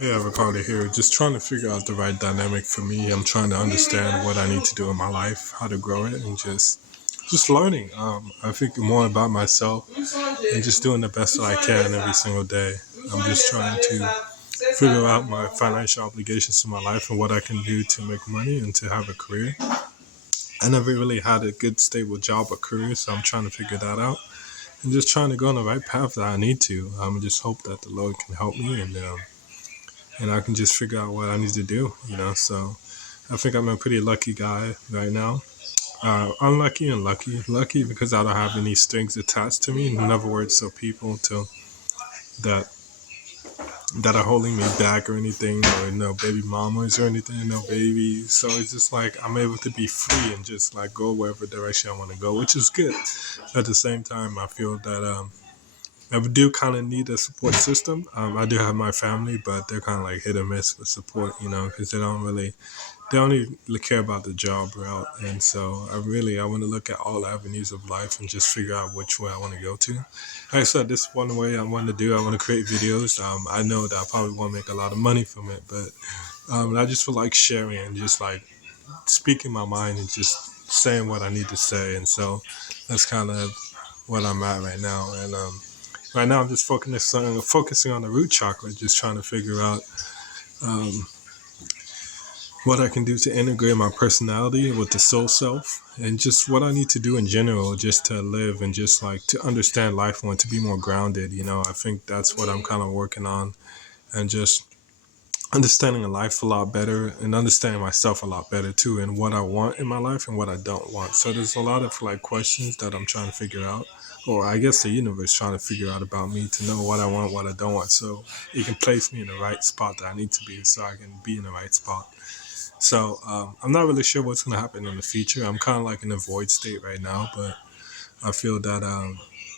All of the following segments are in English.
Yeah, Ricardo here. Just trying to figure out the right dynamic for me. I'm trying to understand what I need to do in my life, how to grow it, and just learning. I think more about myself and just doing the best that I can every single day. I'm just trying to figure out my financial obligations to my life and what I can do to make money and to have a career. I never really had a good stable job or career, so I'm trying to figure that out and just trying to go on the right path that I need to. Just hope that the Lord can help me and I can just figure out what I need to do. So I think I'm a pretty lucky guy right now. Unlucky and lucky. Lucky because I don't have any strings attached to me. In other words, so people to that that are holding me back or anything, or no baby mamas or anything, no babies. So it's just like I'm able to be free and just like go wherever direction I want to go, which is good. At the same time, I feel that I do kind of need a support system. I do have my family, but they're kind of like hit or miss with support, because they only care about the job route. And so I want to look at all avenues of life and just figure out which way I want to go to. Like I said, this one way I want to do, I want to create videos. I know that I probably won't make a lot of money from it, but I just feel like sharing and just like speaking my mind and just saying what I need to say. And so that's kind of what I'm at right now. And right now I'm just focusing on the root chakra, just trying to figure out um, what I can do to integrate my personality with the soul self and just what I need to do in general just to live and just like to understand life and to be more grounded. I think that's what I'm kind of working on and just understanding life a lot better and understanding myself a lot better too and what I want in my life and what I don't want. So there's a lot of like questions that I'm trying to figure out, or I guess the universe trying to figure out about me to know what I want, what I don't want, so it can place me in the right spot that I need to be so I can be in the right spot. So I'm not really sure what's going to happen in the future. I'm kind of like in a void state right now, but I feel that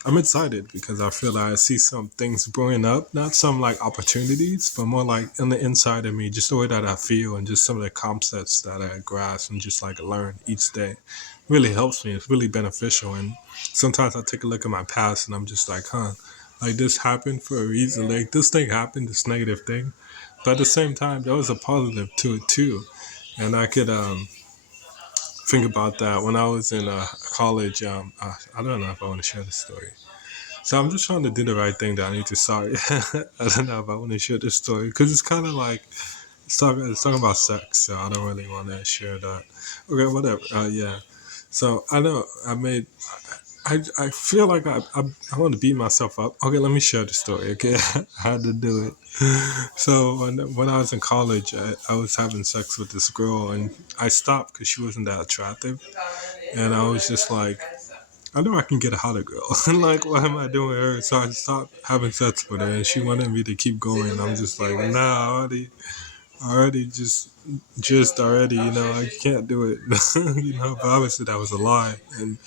I'm excited because I feel that I see some things brewing up, not some like opportunities, but more like in the inside of me, just the way that I feel and just some of the concepts that I grasp and just like learn each day really helps me. It's really beneficial. And sometimes I take a look at my past and I'm just like, like this happened for a reason. Like this thing happened, this negative thing. But at the same time, there was a positive to it too. And I could think about that when I was in college. I don't know if I want to share this story. So I'm just trying to do the right thing that I need to. Sorry, I don't know if I want to share this story because it's kind of like it's talking about sex. So I don't really want to share that. Okay, whatever. Yeah. So I know I made. I feel like I want to beat myself up. Okay, let me share the story. Okay, I had to do it. So when I was in college, I was having sex with this girl, and I stopped because she wasn't that attractive, and I was just like, I know I can get a hotter girl. And like, why am I doing her? So I stopped having sex with her, and she wanted me to keep going. I'm just like, nah, already just already. I can't do it. But obviously that was a lie, and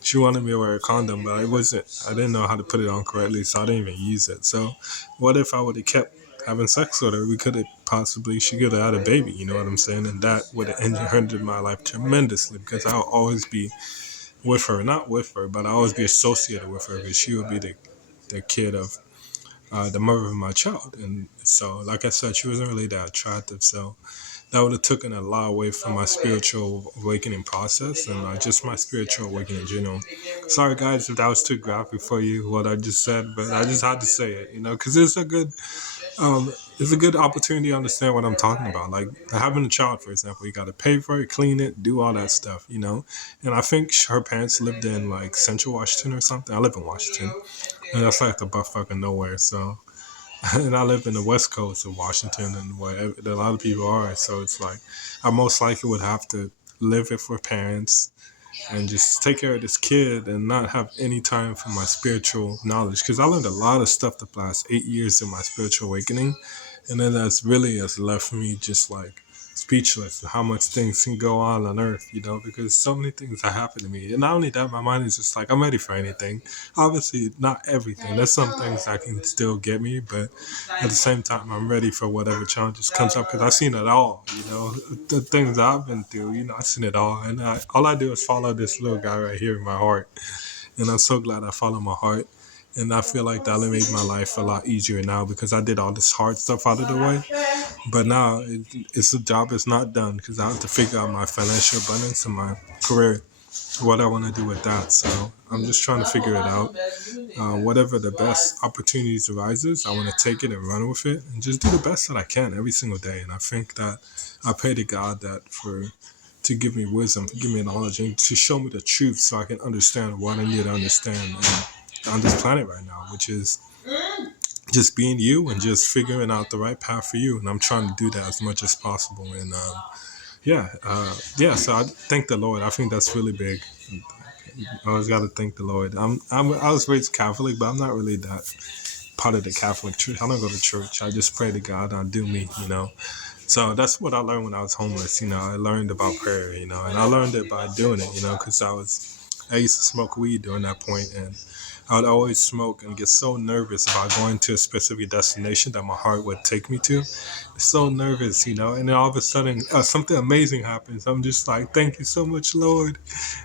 she wanted me to wear a condom, but it wasn't. I didn't know how to put it on correctly, so I didn't even use it. So, what if I would have kept having sex with her? We could have possibly she could have had a baby. You know what I'm saying? And that would have hindered my life tremendously because I'll always be with her, not with her, but I'll always be associated with her because she would be the kid of the mother of my child. And so, like I said, she wasn't really that attractive. So that would have taken a lot away from my spiritual awakening process and just my spiritual awakening in general. Sorry, guys, if that was too graphic for you, what I just said, but I just had to say it, because it's a good opportunity to understand what I'm talking about. Like having a child, for example, you got to pay for it, clean it, do all that stuff. And I think her parents lived in like Central Washington or something. I live in Washington, and that's like the butt fucking nowhere. So and I live in the west coast of Washington and where a lot of people are. So it's like I most likely would have to live with her parents and just take care of this kid and not have any time for my spiritual knowledge. Because I learned a lot of stuff the last 8 years of my spiritual awakening. And then that's really has left me just like speechless how much things can go on earth, because so many things that happen to me. And not only that, my mind is just like, I'm ready for anything. Obviously, not everything. There's some things that can still get me, but at the same time, I'm ready for whatever challenges comes up because I've seen it all. The things I've been through, I've seen it all. And all I do is follow this little guy right here in my heart. And I'm so glad I follow my heart. And I feel like that'll make my life a lot easier now because I did all this hard stuff out of the way. But now it's the job is not done because I have to figure out my financial abundance and my career, what I want to do with that. So I'm just trying to figure it out. Whatever the best opportunities arises, I want to take it and run with it and just do the best that I can every single day. And I think that I pray to God that to give me wisdom, to give me knowledge, and to show me the truth so I can understand what I need to understand on this planet right now, which is just being you and just figuring out the right path for you. And I'm trying to do that as much as possible. And so I thank the Lord. I think that's really big. I always got to thank the Lord. I was raised Catholic, but I'm not really that part of the Catholic church. I don't go to church. I just pray to God. I do me, you know. So that's what I learned when I was homeless. You know, I learned about prayer, you know, and I learned it by doing it, you know, because I used to smoke weed during that point, and I would always smoke and get so nervous about going to a specific destination that my heart would take me to. So nervous, you know, and then all of a sudden something amazing happens. I'm just like, thank you so much, Lord.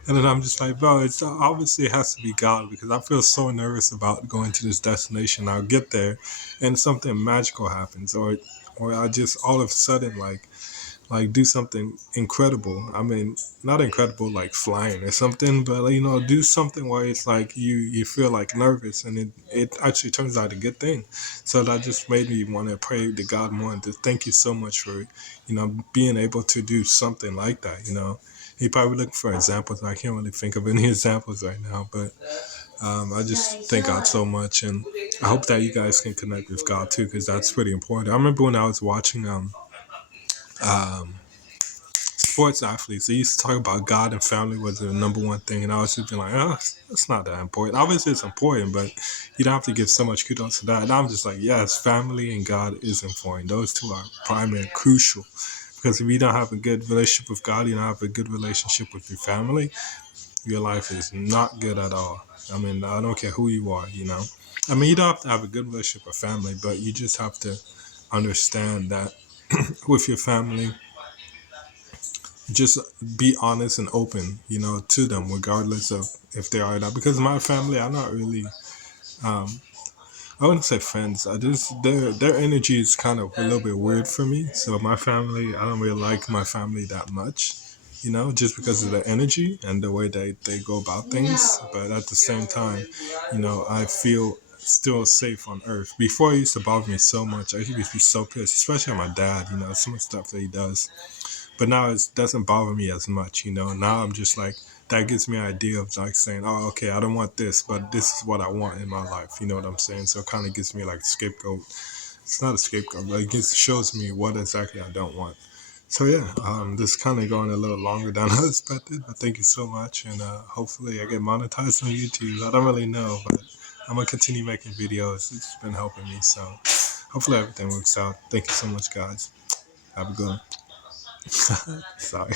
And then I'm just like, bro, it's obviously it has to be God because I feel so nervous about going to this destination. I'll get there and something magical happens, or I just all of a sudden like do something incredible. I mean, not incredible like flying or something, but like, you know, do something where it's like you feel like nervous and it actually turns out a good thing. So that just made me want to pray to God more and to thank you so much for, you know, being able to do something like that, you know. He probably looking for examples. I can't really think of any examples right now, but I just thank God so much, and I hope that you guys can connect with God too, because that's pretty important. I remember when I was watching um, sports athletes, they used to talk about God and family was the number one thing, and I was just being like, oh, that's not that important. Obviously, it's important, but you don't have to give so much kudos to that. And I'm just like, yes, family and God is important. Those two are primary, crucial. Because if you don't have a good relationship with God, you don't have a good relationship with your family, your life is not good at all. I mean, I don't care who you are, you know. I mean, you don't have to have a good relationship with family, but you just have to understand that with your family, just be honest and open, you know, to them, regardless of if they are or not. Because my family, I'm not really, um, I wouldn't say friends. I just their energy is kind of a little bit weird for me. So my family, I don't really like my family that much, you know, just because of the energy and the way they go about things. But at the same time, you know, I feel still safe on earth. Before it used to bother me so much. I used to be so pissed, especially at my dad, you know, some of the stuff that he does. But now it doesn't bother me as much, you know. Now I'm just like, that gives me an idea of like saying, oh, okay, I don't want this, but this is what I want in my life. You know what I'm saying? So it kind of gives me like a scapegoat. It's not a scapegoat, but shows me what exactly I don't want. So yeah, this kind of going a little longer than I expected, but thank you so much. And hopefully I get monetized on YouTube. I don't really know, but I'm going to continue making videos. It's been helping me. So hopefully everything works out. Thank you so much, guys. Have a good one. Sorry.